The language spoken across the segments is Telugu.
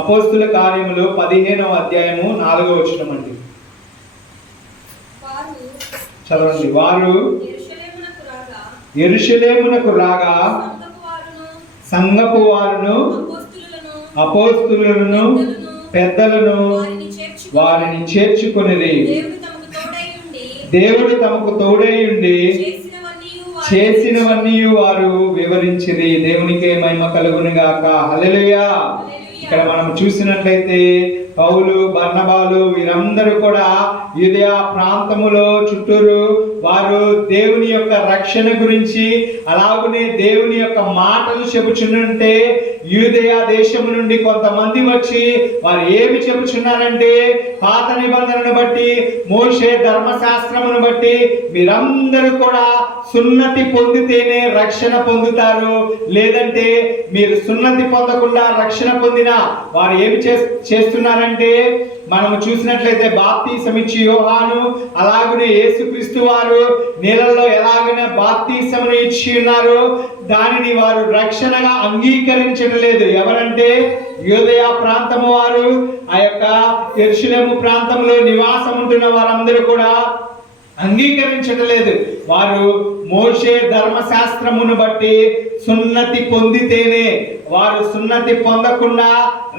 అపోస్తుల కార్యములు 15వ అధ్యాయము 4వ వచనం అండి. చదవండి. వారు యెరూషలేమునకు రాగా సంఘపు వారును అపోస్తులను పెద్దలను వారిని చేర్చుకొనిరి. దేవుడు తమకు తోడై ఉండి చేసినవన్నీ వారు వివరించిరి. దేవునికే మహిమ కలుగును గాక. హల్లెలూయా. ఇక్కడ మనం చూసినట్లయితే పౌలు, బర్నబాలు వీరందరూ కూడా యూదయ ప్రాంతములో చుట్టూరు వారు దేవుని యొక్క రక్షణ గురించి అలాగనే దేవుని యొక్క మాటలు చెప్పుచున్నంటే యూదయ దేశము నుండి కొంతమంది వచ్చి వారు ఏమి చెప్పుచున్నారంటే, పాత నిబంధనను బట్టి మోషే ధర్మశాస్త్రమును బట్టి మీరందరూ కూడా సున్నతి పొందితేనే రక్షణ పొందుతారు, లేదంటే మీరు సున్నతి పొందకుండా రక్షణ పొందినా వారు ఏమి చేస్తున్నారంటే, మనము చూసినట్లయితే బాప్తీసం ఇచ్చి యోహాను అలాగనే యేసుక్రీస్తు వారు నీళ్ళల్లో ఎలాగైనా బాప్తీసమును ఇచ్చి ఉన్నారు, దానిని వారు రక్షణగా అంగీకరించడం లేదు. ఎవరంటే యూదయ ప్రాంతము వారు, ఆ యొక్క యెరూషలేము ప్రాంతంలో నివాసం ఉంటున్న వారందరూ కూడా అంగీకరించడం లేదు. వారు మోషే ధర్మశాస్త్రమును బట్టి సున్నతి పొందితేనే, వారు సున్నతి పొందకుండా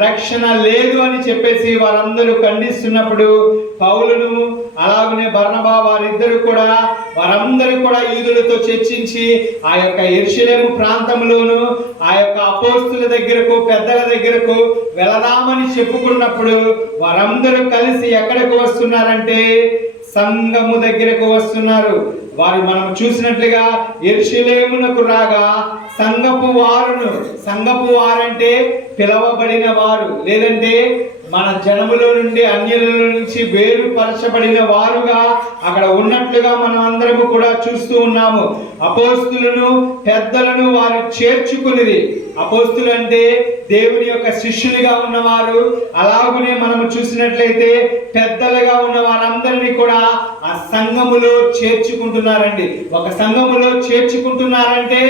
రక్షణ లేదు అని చెప్పేసి వారందరూ ఖండిస్తున్నప్పుడు పౌలును అలాగనే బర్నబా వారందరూ కూడా యూదులతో చర్చించి ఆ యొక్క యెరూషలేము ప్రాంతంలోను ఆ యొక్క అపోస్తుల దగ్గరకు పెద్దల దగ్గరకు వెళదామని చెప్పుకున్నప్పుడు వారందరూ కలిసి ఎక్కడికి వస్తున్నారంటే సంఘము దగ్గరకు వస్తున్నారు. వారు మనం చూసినట్లుగా యెరూషలేమునకు రాగా సంఘపు వారంటే పిలవబడిన వారు, లేదంటే మన జనములో నుండి అన్యుల నుంచి వేరుపరచబడిన వారుగా అక్కడ ఉన్నట్లుగా మనం అందరము కూడా చూస్తూ ఉన్నాము. అపోస్తులను పెద్దలను వారు చేర్చుకునిది. అపోస్తులు అంటే దేవుని యొక్క శిష్యులుగా ఉన్నవారు. అలాగనే మనము చూసినట్లయితే పెద్దలుగా ఉన్న వారందరినీ కూడా ఆ సంఘములో చేర్చుకుంటున్నారండి. ఒక సంఘములో చేర్చుకుంటున్నారంటే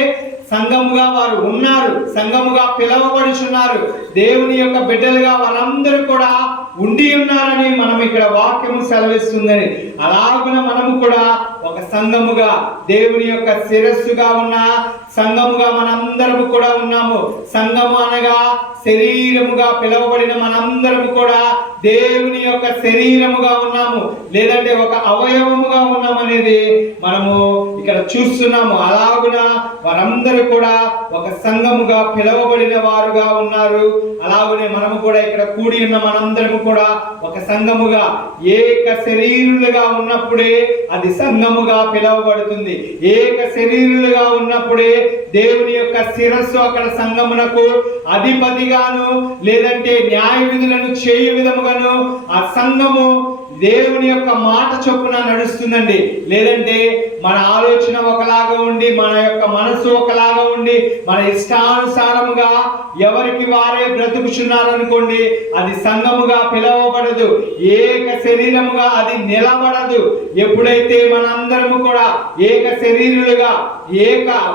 సంఘముగా వారు ఉన్నారు, సంఘముగా పిలవబడుచున్నారు, దేవుని యొక్క బిడ్డలుగా వారందరూ కూడా ఉండి ఉన్నారని మనం ఇక్కడ వాక్యము సెలవిస్తుందని. అలాగున మనము కూడా ఒక సంఘముగా దేవుని యొక్క శిరస్సుగా ఉన్న సంఘముగా మనందరము కూడా ఉన్నాము. సంఘము అనగా శరీరముగా పిలవబడిన మనందరము కూడా దేవుని యొక్క శరీరముగా ఉన్నాము, లేదంటే ఒక అవయవముగా ఉన్నామనేది మనము ఇక్కడ చూస్తున్నాము. అలాగున వారందరూ కూడా ఒక సంఘముగా పిలవబడిన వారుగా ఉన్నారు. అలాగనే మనము కూడా ఇక్కడ కూడి ఉన్న మనందరము కూడా ఒక సంఘముగా ఏక శరీరులుగా ఉన్నప్పుడే అది సంఘముగా పిలవబడుతుంది. ఏక శరీరులుగా ఉన్నప్పుడే దేవుని యొక్క శిరస్సు అక్కడ సంఘమునకు అధిపతిగాను, లేదంటే న్యాయ విధులను చేయు విధముగాను ఆ సంఘము దేవుని యొక్క మాట చొప్పున నడుస్తుందండి. లేదంటే మన ఆలోచన ఒకలాగా ఉండి, మన యొక్క మనసు ఒకలాగా ఉండి, మన ఇష్టానుసారముగా ఎవరికి వారే బ్రతుకుచున్నారు అనుకోండి, అది సంఘముగా పిలవబడదు, ఏక శరీరముగా అది నిలబడదు. ఎప్పుడైతే మనందరము కూడా ఏక శరీరులుగా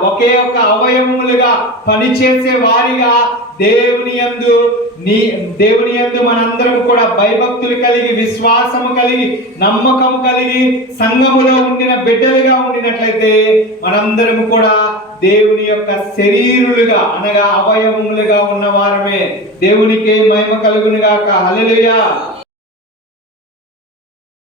ఒకే ఒక అవయవములుగా పనిచేసే వారిగా దేవుని యందు మనందరం కూడా భయభక్తులు కలిగి, విశ్వాసము కలిగి, నమ్మకం కలిగి సంఘములో ఉండిన బిడ్డలుగా ఉండినట్లయితే మనందరము కూడా దేవుని యొక్క శరీరులుగా అనగా అవయవములుగా ఉన్న వారమే. దేవునికే మహిమ కలుగును గాక. హల్లెలూయా.